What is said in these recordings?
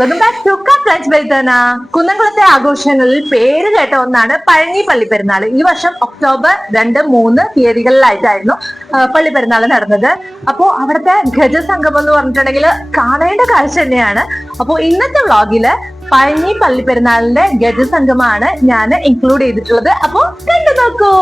Welcome back to കപ്ലൻസ് ബൈതന. കുന്നംകുളത്തെ ആഘോഷങ്ങളിൽ പേര് കേട്ട ഒന്നാണ് പഴനി പള്ളിപ്പെരുന്നാൾ. ഈ വർഷം ഒക്ടോബർ 2, 3 തീയതികളിലായിട്ടായിരുന്നു പള്ളിപ്പെരുന്നാൾ നടന്നത്. അപ്പോൾ അവിടുത്തെ ഗജസംഗമം എന്ന് പറഞ്ഞിട്ടുണ്ടെങ്കിൽ കാണേണ്ട കാഴ്ച തന്നെയാണ്. അപ്പോൾ ഇന്നത്തെ വ്ളോഗില് പഴനി പള്ളിപ്പെരുന്നാളിന്റെ ഗജസംഗമാണ് ഞാൻ ഇൻക്ലൂഡ് ചെയ്തിട്ടുള്ളത്. അപ്പോൾ കണ്ടു നോക്കൂ.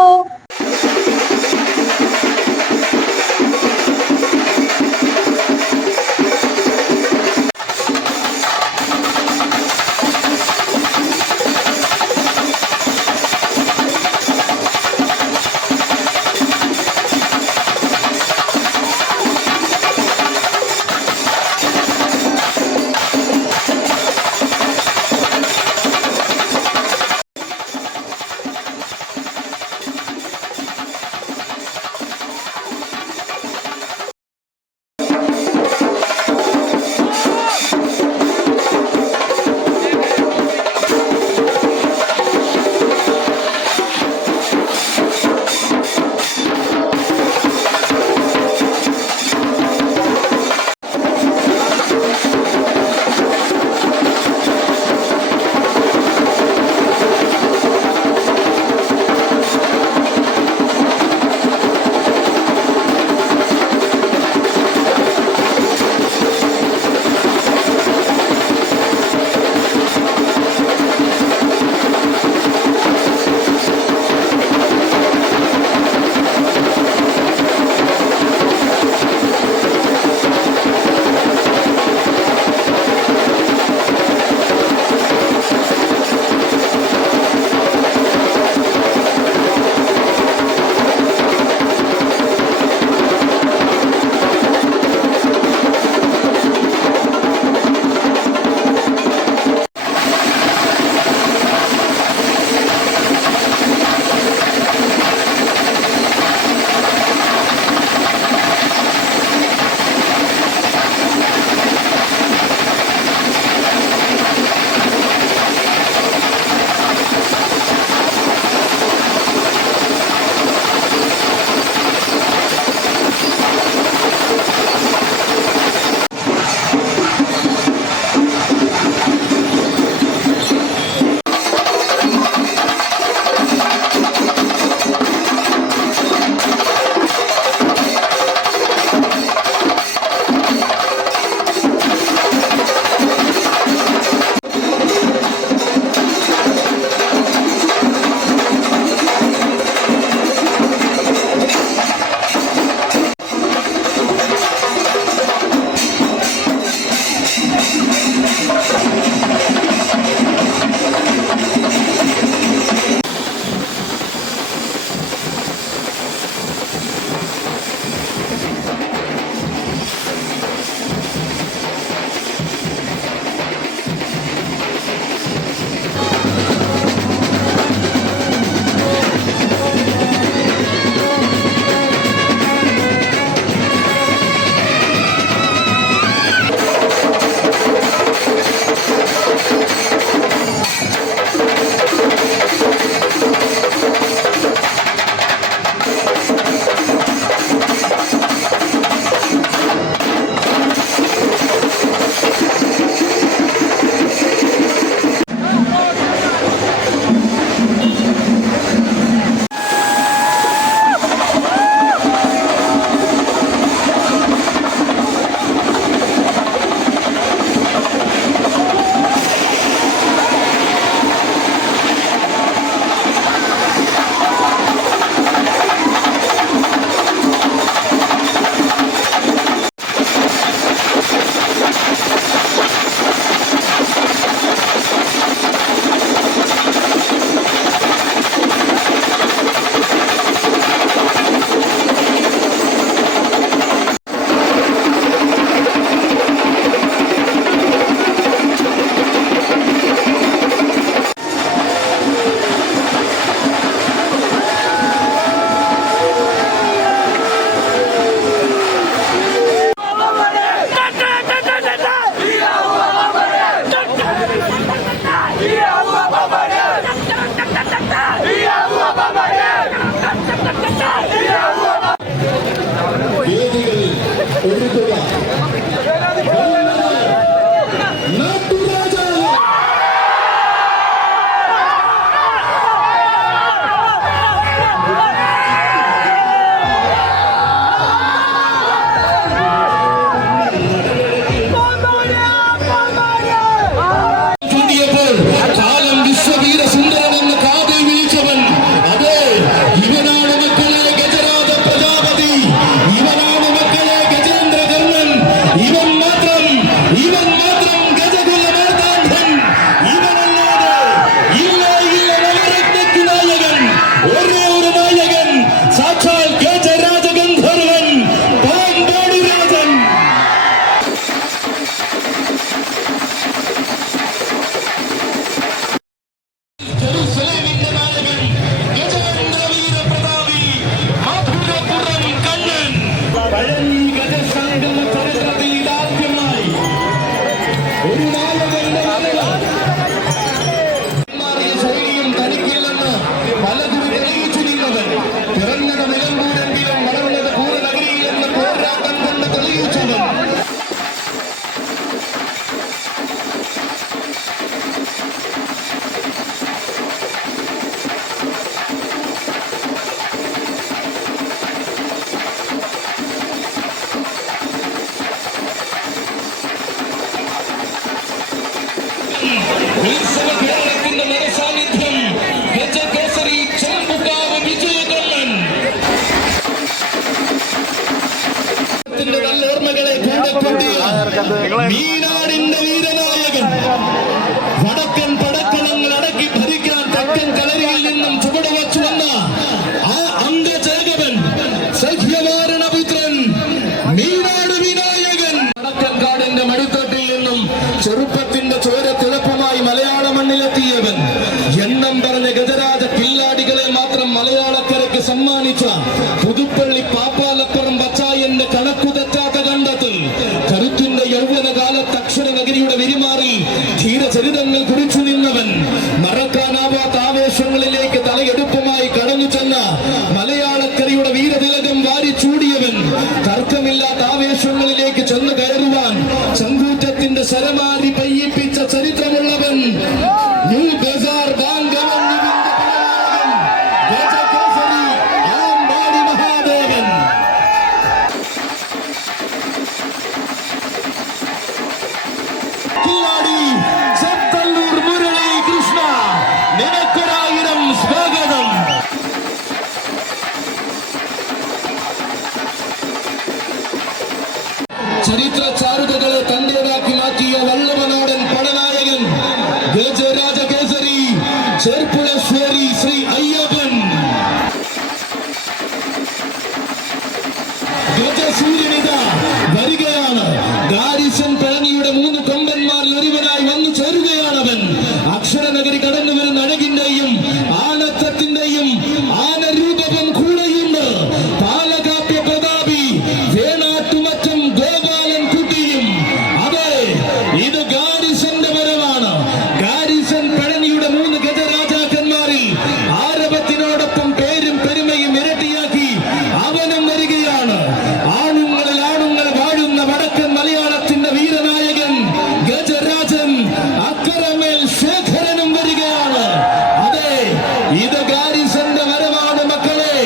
ഇത് ഗാരിസന്റെ വരവാണ് മക്കളെ.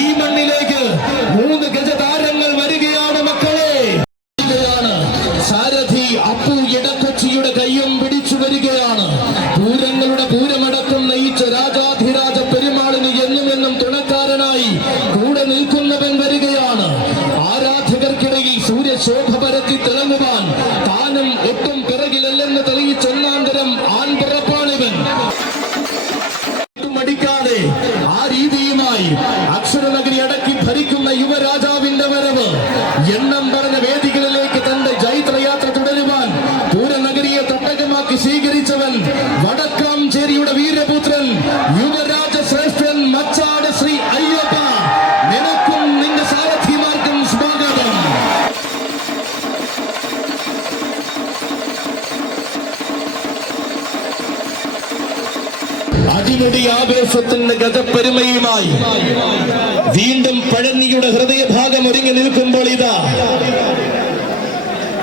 ഈ മണ്ണിലേക്ക് 3 ഗജതാരങ്ങൾ വരികയാണ് മക്കളെ. സാരഥി അപ്പു ഇടക്കൊച്ചിയുടെ കയ്യും പിടിച്ചു വരികയാണ്. പൂരങ്ങളുടെ പൂരമടക്കം നയിച്ച രാജാധിരാജ പെരുമാളിന് എന്നുമെന്നും തുണക്കാരനായി കൂടെ നിൽക്കുന്നവൻ വരികയാണ്. ആരാധകർക്കിടയിൽ സൂര്യശോഭ പരത്തി തിളങ്ങുവാൻ താനും ഒട്ടും പിറകിലല്ലെന്ന് തെളിയിച്ച ഒന്നാന്തരം ആൺപിറപ്പാണിവൻ. മടിക്കാതെ ആ രീതിയുമായി അക്ഷരനഗരി അടക്കി ഭരിക്കുന്ന യുവരാജാവിന്റെ വരവ്. എണ്ണം പറഞ്ഞ വേദികളിലേക്ക് തന്റെ ജൈത്രയാത്ര തുടരുവാൻ പൂരനഗരിയെ തട്ടകമാക്കി സ്വീകരിച്ചവൻ വടക്കാംചേരിയുടെ വീരപുത്രൻ യുവരാജ ശ്രേഷ്ഠൻ മച്ചാട് ശ്രീ അയ്യപ്പ. നിനക്കും നിന്റെ സാരഥിമാർക്കും സ്വാഗതം. അടിമുടി ആവേശത്തിന്റെ ഗജപ്പെരുമയുമായി വീണ്ടും പഴനിയുടെ ഹൃദയഭാഗം ഒരുങ്ങി നിൽക്കുമ്പോൾ ഇതാ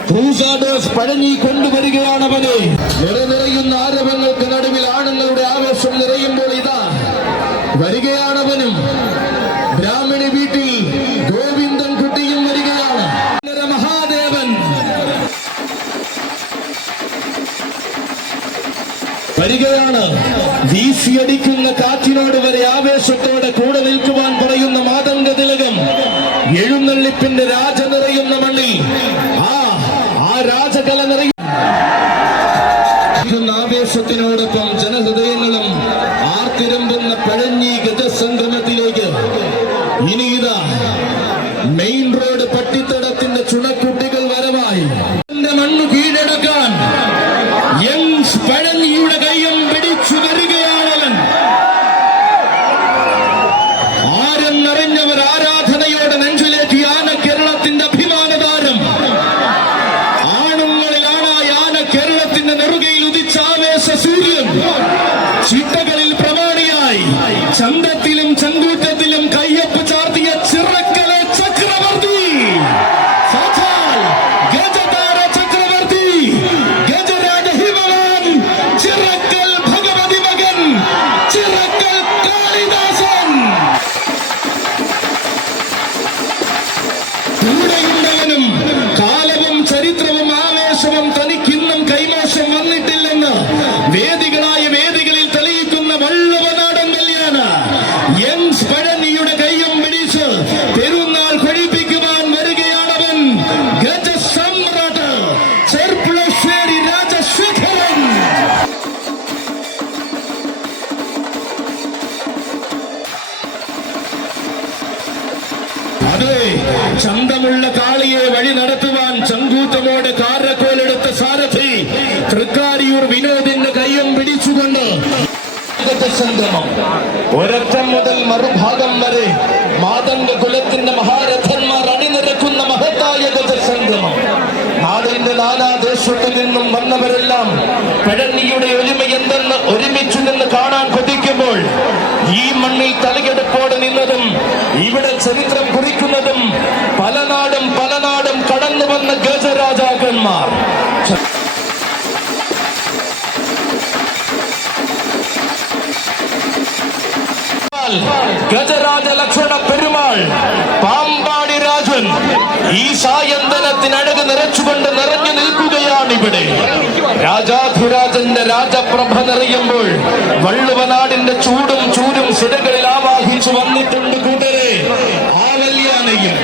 ക്രൂസാഡേഴ്സ് പഴനി കൊണ്ടുവരികയാണവനെ. നിറയുന്ന ആരവങ്ങൾക്ക് നടുവിൽ ആണുങ്ങളുടെ ആവേശം നിറയുമ്പോൾ ഇതാ വരികയാണവനും. ബ്രാഹ്മണി വീട്ടിൽ ഗോവിന്ദൻ കുട്ടിയും വരികയാണ്. മഹാദേവൻ വരികയാണ്. വീശിയടിക്കുന്ന കാറ്റിനോട് വരെ ആവേശത്തോടെ കൂടെ നിൽക്കുവാൻ പറയുന്ന മാതംഗ തിലകം. എഴുന്നള്ളിപ്പിന്റെ രാജ നിറയുന്ന മണ്ണിൽ ആ രാജകല നിറയുന്ന ആവേശത്തിനോടൊപ്പം ജനഹൃദയങ്ങളും ആർത്തിരമ്പുന്ന പഴഞ്ഞി ഗജസംഗമത്തിലേക്ക് ഇനി ഇതാ മെയിൻ റോഡ് പട്ടിത്തടത്തിന്റെ ചുണക്കുട്ടികൾ വരവായി. മണ്ണു കീഴടക്കാൻ പഴഞ്ഞിയുടെ കയ്യും പിടിച്ചു വരികയാണവൻ. ആരെന്നറിഞ്ഞവർ ആരാധനയോടെ നെഞ്ചിലേറ്റി ആന കേരളത്തിന്റെ അഭിമാനതാരം. ആണുങ്ങളിലാണ് ആന കേരളത്തിന്റെ നെറുകയിൽ ഉദിച്ച ആവേശ സൂര്യൻ. ചിട്ടകളിൽ പ്രമാണിയായി ചന്തത്തിലും ചങ്കൂറ്റത്തിലും കയ്യൊപ്പ് ചാർത്തിയ ചിറക്കലെ ചക്രവർത്തി. ഗജതാര ചക്രവർത്തി, ഗജരാജ ഹിമവാൻ, ചിറക്കൽ ഭഗവതി മകൻ, ചിറക്കൽ കാളിദാസൻ. കൂടെയുണ്ടവനും കാലവും ചരിത്രവും ആവേശവും തനിക്കിന്നും കൈമോശം വന്നിട്ടില്ലെന്ന് വേദികളിൽ തെളിയിക്കുന്ന വള്ളവനാടൻ കല്യാണ യങ്സ് പഴനിയുടെ കയ്യും പിടിച്ച് പെരുന്നാൾ കൊഴിപ്പിക്കുവാൻ വരികയാണവൻ. ഗജസമ്രാട്ട് ചെർപ്പുളശ്ശേരി രാജശേഖരൻ. അതെ, ചന്തമുള്ള കാളിയെ വഴി നടത്തുവാൻ ചങ്കൂറ്റമോടെ കാരക്കോലെടുത്ത സാരഥി തൃക്കാരിയൂർ വിനോദിന്റെ കയ്യും പിടിച്ചുകൊണ്ട് സംഗമം. ഒരറ്റം മുതൽ മറുഭാഗം വരെ മാതംഗ കുലത്തിന്റെ മഹാരഥന്മാർ അണിനിരക്കുന്ന മഹത്തായ ഗജസംഗമം. നാടിന്റെ നാനാദേശത്തു നിന്നും വന്നവരെല്ലാം പഴനിയുടെ ഒരുമയെന്തെന്ന് ഒരുമിച്ചു നിന്ന് കാണാൻ കൊതിക്കുമ്പോൾ ഈ മണ്ണിൽ തലയെടുപ്പോടെ നിന്നതും ഇവിടെ ചരിത്രം കുറിക്കുന്നതും പല നാടും കടന്നു വന്ന ഗജരാജാക്കന്മാർ. ഗജരാജ ലക്ഷ്മണ പെരുമാൾ, പാമ്പാടി രാജൻ ഈ സായന്തനത്തിനഴക് നിറച്ചുകൊണ്ട് നിറഞ്ഞു നിൽക്കുകയാണിവിടെ. രാജാധിരാജന്റെ രാജപ്രഭ നിറയുമ്പോൾ വള്ളുവനാടിന്റെ ചൂടും സിരകളിൽ ആവാഹിച്ചു വന്നിട്ടുണ്ട് കൂട്ടരെ. ആ കല്യാണയും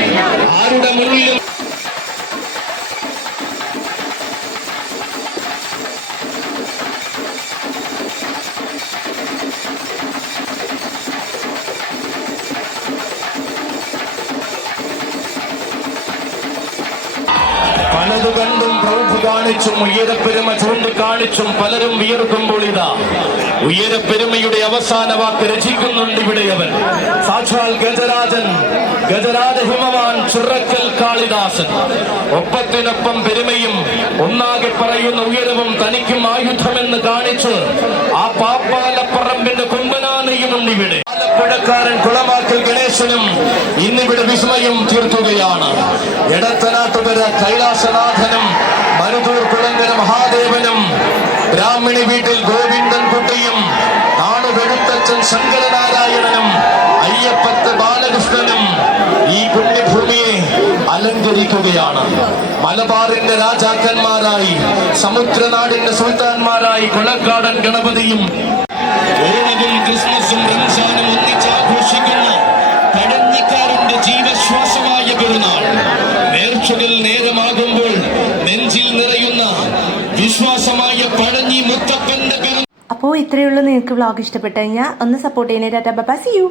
ആരുടെ മുന്നിലും പലതു കണ്ടും പ്രൗഢി കാണിച്ചും ഉയരപ്പെരുമ ചൂണ്ടിക്കാണിച്ചും പലരും വിയർക്കുമ്പോൾ ഇതാ ഉയരപ്പെരുമയുടെ അവസാന വാക്ക് രചിക്കുന്നുണ്ട് ഇവിടെ അവൻ. സാക്ഷാൽ ഗജരാജ ഹിമവാൻ, ചിറക്കൽ കാളിദാസൻ. ഒപ്പത്തിനൊപ്പം പെരുമയും ഒന്നാകെ പറയുന്ന ഉയരവും തനിക്കും ആയുധമെന്ന് കാണിച്ച് ആ പാപ്പാലപ്പറമ്പിന്റെ കൊമ്പനാനയുമുണ്ട് ഇവിടെ. ആലപ്പുഴക്കാരൻ കുളമാക്കൽ ഗണേശനും ഇന്നിവിടെ വിസ്മയം തീർക്കുകയാണ്. എടത്തനാട്ടുകര കൈലാസനാഥനും മരുതൂർ കുളങ്കര മഹാദേവനും ബ്രാഹ്മണി വീട്ടിൽ ഗോവിന്ദൻ കുട്ടിയും നാടുവെടുത്തച്ച ശ്രീനിവാസൻ ശങ്കരനാരായണനും അയ്യപ്പത്ത് ബാലകൃഷ്ണനും ഈ പുണ്യഭൂമിയെ അലങ്കരിക്കുകയാണ്. മലബാറിന്റെ രാജാക്കന്മാരായി, സമുദ്രനാടിന്റെ സുൽത്താൻമാരായി കൊളക്കാടൻ ഗണപതിയും ഓണവും ക്രിസ്മസും റംസാനും ഒന്നിച്ചാഘോഷിക്കുന്ന പഴഞ്ഞിക്കാരന്റെ ജീവശ്വാസമായ പെരുന്നാൾ. നേർച്ചകൾ നേരമാകുമ്പോൾ നെഞ്ചിൽ നിറയുന്ന വിശ്വാസമായ പഴഞ്ഞി മുത്തപ്പന്റെ പെരുന്നാൾ. അപ്പോൾ ഇത്രയുള്ള നിങ്ങൾക്ക് വ്ളോഗ് ഇഷ്ടപ്പെട്ടു കഴിഞ്ഞാൽ ഒന്ന് സപ്പോർട്ട് ചെയ്യുന്നേ. Tata bye, see U.